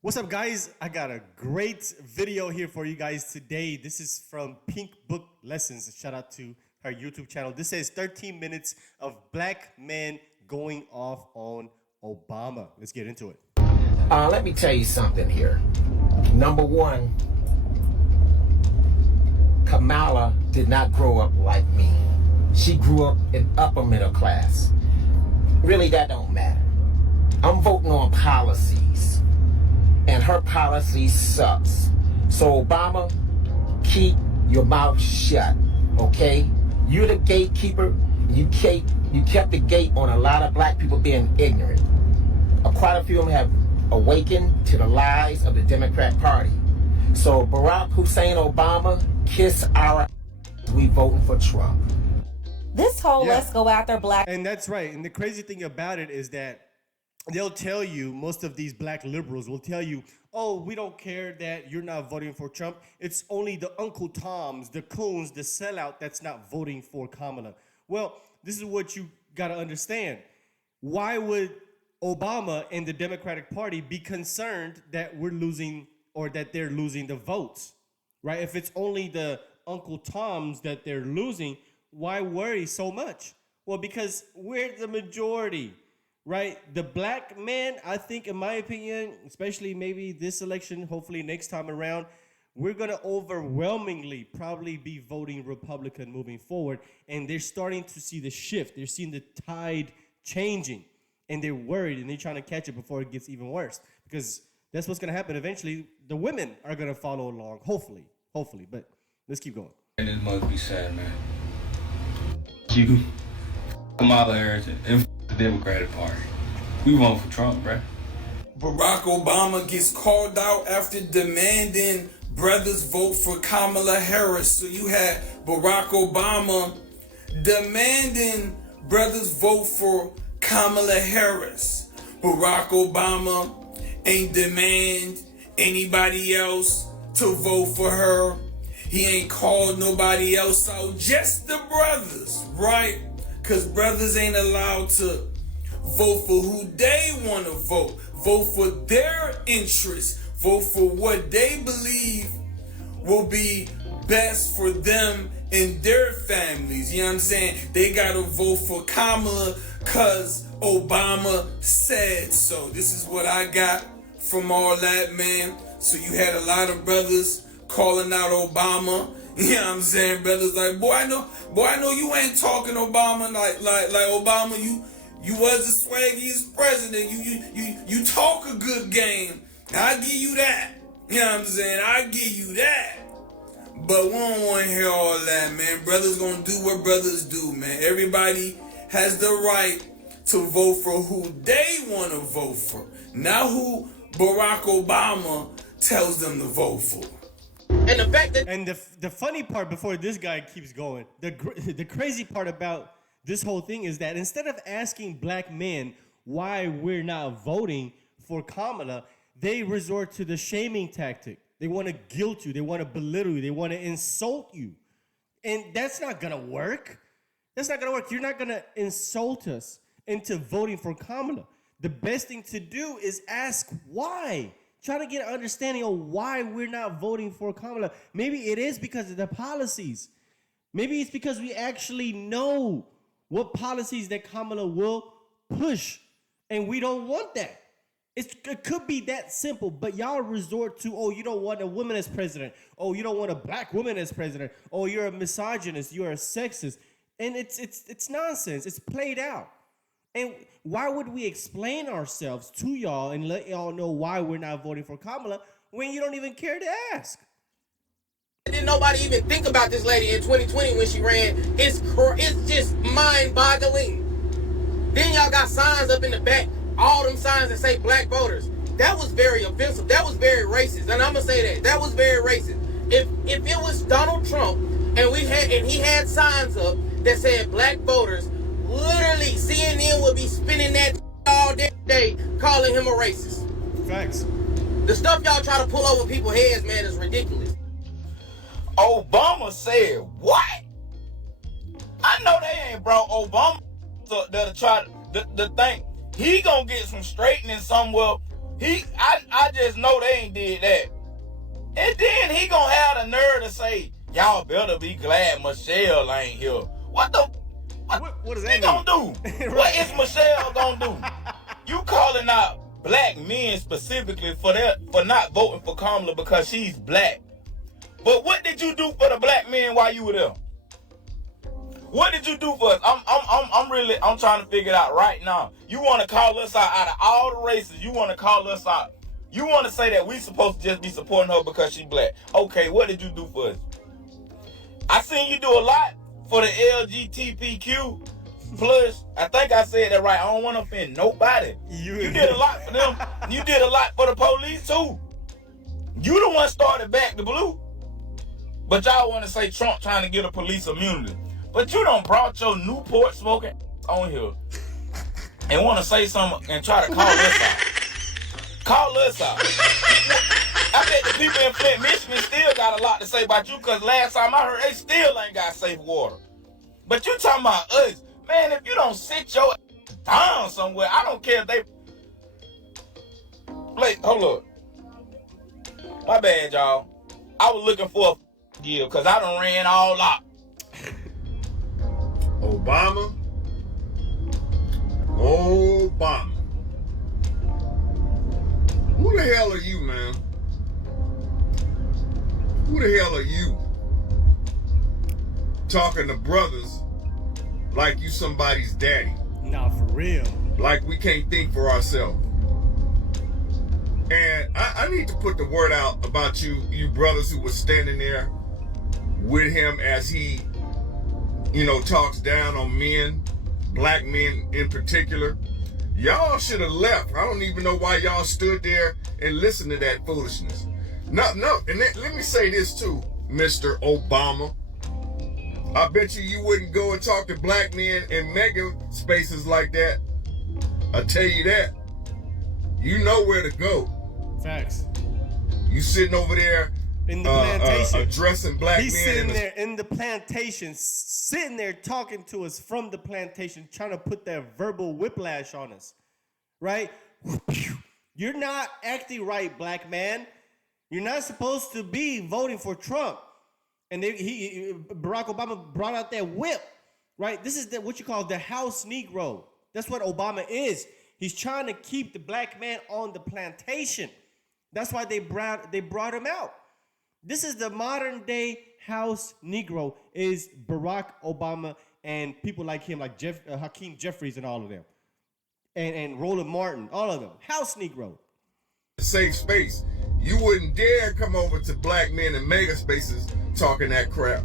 What's up, guys? I got a great video here for you guys today. This is from Pink Book Lessons. Shout out to her YouTube channel. This says 13 minutes of black men going off on Obama. Let's get into it. Let me tell you something here. Number one, Kamala did not grow up like me. She grew up in upper middle class. Really, that don't matter. I'm voting on policies, and her policy sucks. So Obama, keep your mouth shut, okay? You're the gatekeeper. You kept the gate on a lot of black people being ignorant. Quite a few of them have awakened to the lies of the Democrat Party. So Barack Hussein Obama, kiss our ass. We voting for Trump. This whole let's go after black. And that's right. And the crazy thing about it is that they'll tell you, most of these black liberals will tell you, oh, we don't care that you're not voting for Trump. It's only the Uncle Toms, the coons, the sellout that's not voting for Kamala. Well, this is what you got to understand. Why would Obama and the Democratic Party be concerned that we're losing or that they're losing the votes, right? If it's only the Uncle Toms that they're losing, why worry so much? Well, because we're the majority, right? The black men, I think, in my opinion, especially maybe this election, hopefully next time around, we're going to overwhelmingly probably be voting Republican moving forward. And they're starting to see the shift. They're seeing the tide changing. And they're worried, and they're trying to catch it before it gets even worse. Because that's what's going to happen eventually. The women are going to follow along, hopefully. But let's keep going. And it must be sad, man. You, Kamala Harris, and the Democratic Party. We vote for Trump, right? Barack Obama gets called out after demanding brothers vote for Kamala Harris. So you had Barack Obama demanding brothers vote for Kamala Harris. Barack Obama ain't demand anybody else to vote for her. He ain't called nobody else out, just the brothers, right? Because brothers ain't allowed to vote for who they want to vote. Vote for their interests. Vote for what they believe will be best for them and their families. You know what I'm saying? They got to vote for Kamala because Obama said so. This is what I got from all that, man. So you had a lot of brothers calling out Obama. You know what I'm saying? Brothers like, boy, I know you ain't talking Obama like Obama. You was the swaggiest president. You talk a good game. I give you that. You know what I'm saying? I give you that. But we don't want to hear all that, man. Brothers gonna do what brothers do, man. Everybody has the right to vote for who they want to vote for, not who Barack Obama tells them to vote for. And the fact that the funny part, before this guy keeps going, the crazy part about this whole thing is that instead of asking black men why we're not voting for Kamala, they resort to the shaming tactic. They want to guilt you. They want to belittle you. They want to insult you. And that's not going to work. That's not going to work. You're not going to insult us into voting for Kamala. The best thing to do is ask why. Try to get an understanding of why we're not voting for Kamala. Maybe it is because of the policies. Maybe it's because we actually know what policies that Kamala will push, and we don't want that. It could be that simple, but y'all resort to, oh, you don't want a woman as president. Oh, you don't want a black woman as president. Oh, you're a misogynist. You're a sexist. And it's nonsense. It's played out. And why would we explain ourselves to y'all and let y'all know why we're not voting for Kamala when you don't even care to ask? didn't nobody even think about this lady in 2020 when she ran. It's just mind-boggling. Then y'all got signs up in the back, all them signs that say black voters. That was very offensive. That was very racist. And I'm gonna say that. That was very racist. If it was Donald Trump and he had signs up that said black voters, literally CNN would be spinning that all day calling him a racist. Facts. The stuff y'all try to pull over people's heads, man, is ridiculous. Obama said what? I know they ain't brought Obama to try to think he gonna get some straightening somewhere. I just know they ain't did that. And then he gonna have the nerve to say, y'all better be glad Michelle ain't here. What does that he gonna do? Right. What is Michelle gonna do? You calling out black men specifically for not voting for Kamala because she's black. But what did you do for the black men while you were there? What did you do for us? I'm trying to figure it out right now. You want to call us out of all the races, you want to call us out. You want to say that we supposed to just be supporting her because she black. Okay, what did you do for us? I seen you do a lot for the LGBTQ plus. I think I said that right. I don't want to offend nobody. You did a lot for them. You did a lot for the police too. You the one started back the blue. But y'all want to say Trump trying to get a police immunity. But you done brought your Newport smoking on here and want to say something and try to call us out. Call us out. I bet the people in Flint, Michigan still got a lot to say about you because last time I heard they still ain't got safe water. But you talking about us. Man, if you don't sit your down somewhere, I don't care if they... Wait, hold up. My bad, y'all. I was looking for a deal because I done ran all out. Obama. Who the hell are you, man? Who the hell are you? Talking to brothers like you somebody's daddy. Nah, for real. Like we can't think for ourselves. And I need to put the word out about you brothers who were standing there with him as he, talks down on men, black men in particular. Y'all should have left. I don't even know why y'all stood there and listened to that foolishness. No. And let me say this too, Mr. Obama. I bet you wouldn't go and talk to black men in mega spaces like that. I tell you that. You know where to go. Facts. You sitting over there in the plantation addressing black He's men. He's sitting there in the plantation, sitting there talking to us from the plantation, trying to put that verbal whiplash on us, right? You're not acting right, black man. You're not supposed to be voting for Trump. And Barack Obama brought out that whip, right? This is what you call the house Negro. That's what Obama is. He's trying to keep the black man on the plantation. That's why they brought him out. This is the modern day house Negro, is Barack Obama and people like him, like Hakeem Jeffries and all of them. And Roland Martin, all of them. House Negro. Safe space. You wouldn't dare come over to black men in mega spaces talking that crap.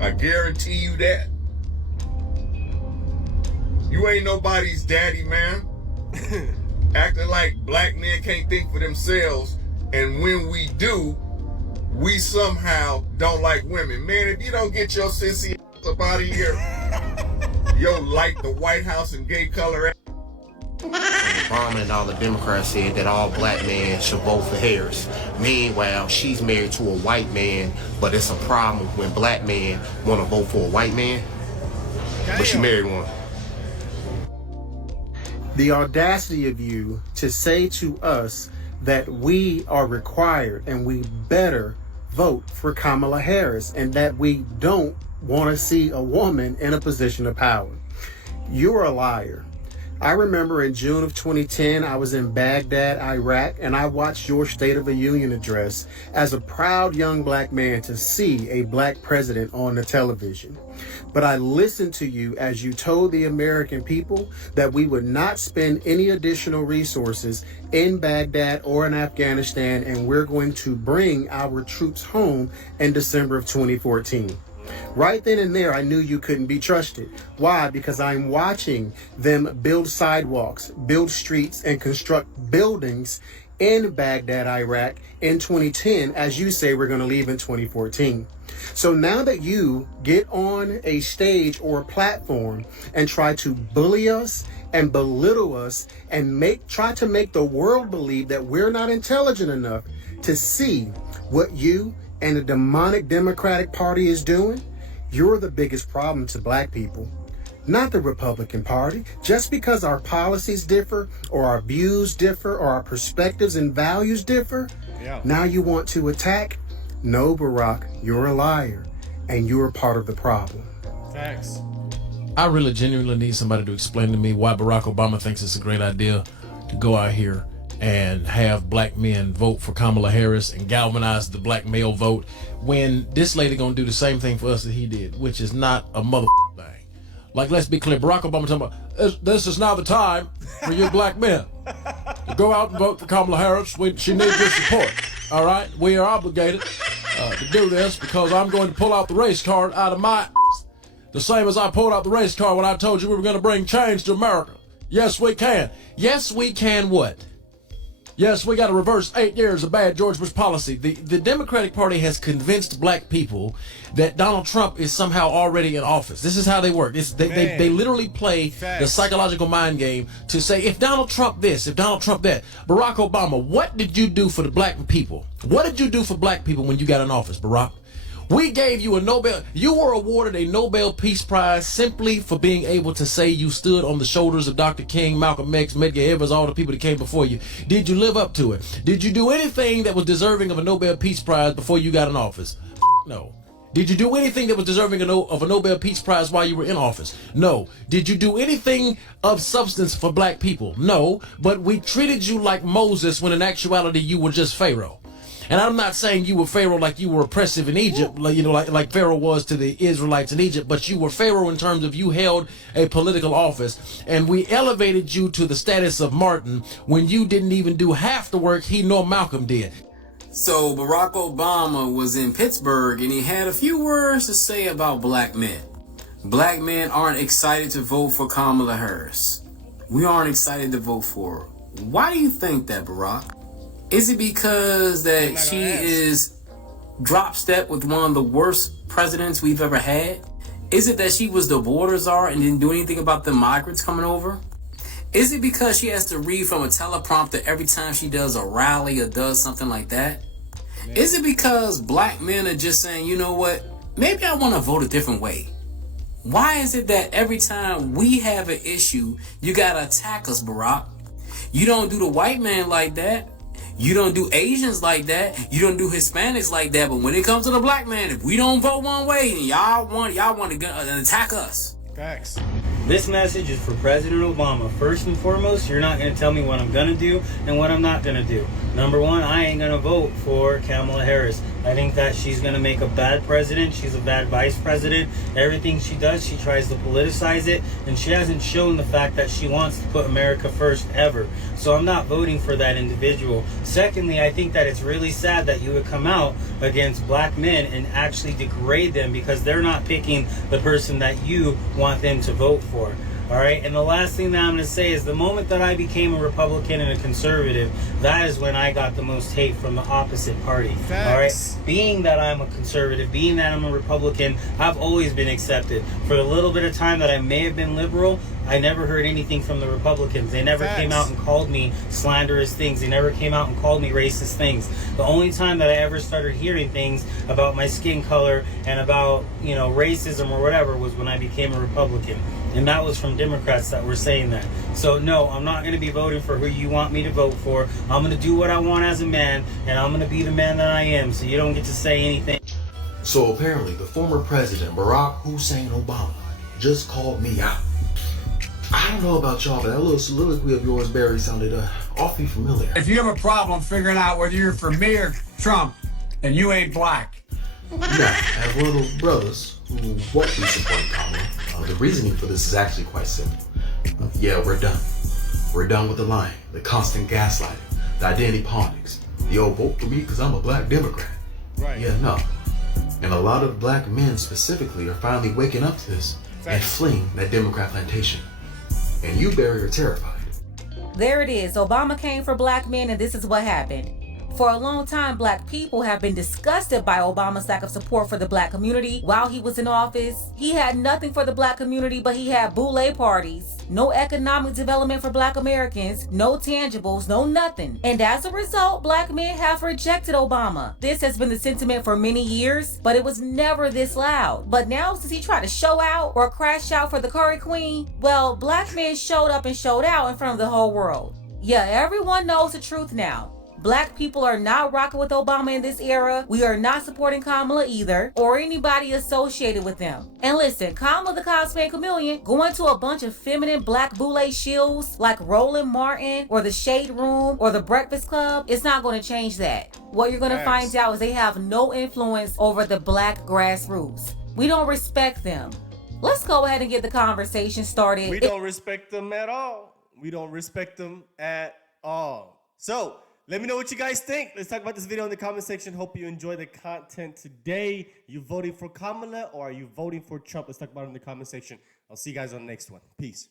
I guarantee you that. You ain't nobody's daddy, man. Acting like black men can't think for themselves, and when we do, we somehow don't like women. Man, if you don't get your sissy ass up out of here, yo, like the White House and gay color. Obama and all the Democrats said that all black men should vote for Harris. Meanwhile, she's married to a white man, but it's a problem when black men want to vote for a white man. Damn. But she married one. The audacity of you to say to us that we are required and we better vote for Kamala Harris and that we don't want to see a woman in a position of power. You're a liar. I remember in June of 2010, I was in Baghdad, Iraq, and I watched your State of the Union address as a proud young black man to see a black president on the television. But I listened to you as you told the American people that we would not spend any additional resources in Baghdad or in Afghanistan, and we're going to bring our troops home in December of 2014. Right then and there, I knew you couldn't be trusted. Why? Because I'm watching them build sidewalks, build streets, and construct buildings in Baghdad, Iraq in 2010, as you say we're going to leave in 2014. So now that you get on a stage or a platform and try to bully us and belittle us and try to make the world believe that we're not intelligent enough to see what you and the demonic Democratic Party is doing, you're the biggest problem to black people. not the Republican Party. Just because our policies differ, or our views differ, or our perspectives and values differ, now you want to attack? No, Barack, you're a liar, and you're part of the problem. Facts. I really genuinely need somebody to explain to me why Barack Obama thinks it's a great idea to go out here and have black men vote for Kamala Harris and galvanize the black male vote when this lady gonna do the same thing for us that he did, which is not a mother thing. Like, let's be clear, Barack Obama talking about, this is now the time for you black men to go out and vote for Kamala Harris. She needs your support, all right? We are obligated to do this because I'm going to pull out the race card out of my the same as I pulled out the race card when I told you we were going to bring change to America. Yes, we can. Yes, we can what? Yes, we got to reverse 8 years of bad George Bush policy. The Democratic Party has convinced black people that Donald Trump is somehow already in office. This is how they work. They literally play the psychological mind game to say, if Donald Trump this, if Donald Trump that. Barack Obama, what did you do for the black people? What did you do for black people when you got in office, Barack? We gave you a Nobel. You were awarded a Nobel Peace Prize simply for being able to say you stood on the shoulders of Dr. King, Malcolm X, Medgar Evers, all the people that came before you. Did you live up to it? Did you do anything that was deserving of a Nobel Peace Prize before you got in office? No. Did you do anything that was deserving of a Nobel Peace Prize while you were in office? No. Did you do anything of substance for black people? No. But we treated you like Moses when in actuality you were just Pharaoh. And I'm not saying you were Pharaoh like you were oppressive in Egypt, like Pharaoh was to the Israelites in Egypt, but you were Pharaoh in terms of you held a political office, and we elevated you to the status of Martin when you didn't even do half the work he nor Malcolm did. So Barack Obama was in Pittsburgh and he had a few words to say about black men. Black men aren't excited to vote for Kamala Harris. We aren't excited to vote for her. Why do you think that, Barack? Is it because that she is drop step with one of the worst presidents we've ever had? Is it that she was the border czar and didn't do anything about the migrants coming over? Is it because she has to read from a teleprompter every time she does a rally or does something like that? Is it because black men are just saying, you know what, maybe I want to vote a different way? Why is it that every time we have an issue, you gotta attack us, Barack? You don't do the white man like that. You don't do Asians like that. You don't do Hispanics like that. But when it comes to the black man, if we don't vote one way, then y'all want to attack us. Facts. This message is for President Obama. First and foremost, you're not going to tell me what I'm going to do and what I'm not going to do. Number one, I ain't going to vote for Kamala Harris. I think that she's going to make a bad president. She's a bad vice president. Everything she does, she tries to politicize it. And she hasn't shown the fact that she wants to put America first ever. So I'm not voting for that individual. Secondly, I think that it's really sad that you would come out against black men and actually degrade them because they're not picking the person that you want them to vote for. All right, and the last thing that I'm going to say is the moment that I became a Republican and a conservative, that is when I got the most hate from the opposite party. Facts. All right, being that I'm a conservative, being that I'm a Republican, I've always been accepted. For the little bit of time that I may have been liberal, I never heard anything from the Republicans. They never came out and called me slanderous things. They never came out and called me racist things. The only time that I ever started hearing things about my skin color and about, racism or whatever was when I became a Republican. And that was from Democrats that were saying that. So no, I'm not going to be voting for who you want me to vote for. I'm going to do what I want as a man, and I'm going to be the man that I am, so you don't get to say anything. So apparently the former president, Barack Hussein Obama, just called me out. I don't know about y'all, but that little soliloquy of yours, Barry, sounded awfully familiar. If you have a problem figuring out whether you're for me or Trump, and you ain't black. Now, as one of those brothers who won't be supporting Kamala, the reasoning for this is actually quite simple. Yeah, we're done. We're done with the lying, the constant gaslighting, the identity politics, the old vote for me because I'm a black Democrat. Right. Yeah, no. And a lot of black men specifically are finally waking up to this and fleeing that Democrat plantation. And you, Barry, are terrified. There it is. Obama came for black men, and this is what happened. For a long time, black people have been disgusted by Obama's lack of support for the black community while he was in office. He had nothing for the black community, but he had boule parties. No economic development for black Americans, no tangibles, no nothing. And as a result, black men have rejected Obama. This has been the sentiment for many years, but it was never this loud. But now, since he tried to show out or crash out for the Curry Queen, well, black men showed up and showed out in front of the whole world. Yeah, everyone knows the truth now. Black people are not rocking with Obama in this era. We are not supporting Kamala either, or anybody associated with them. And listen, Kamala the Cosplay Chameleon going to a bunch of feminine black boule shills like Roland Martin or the Shade Room or the Breakfast Club, it's not going to change that. What you're going to find out is they have no influence over the black grassroots. We don't respect them. Let's go ahead and get the conversation started. We don't respect them at all. We don't respect them at all. So, let me know what you guys think. Let's talk about this video in the comment section. Hope you enjoy the content today. You voting for Kamala or are you voting for Trump? Let's talk about it in the comment section. I'll see you guys on the next one. Peace.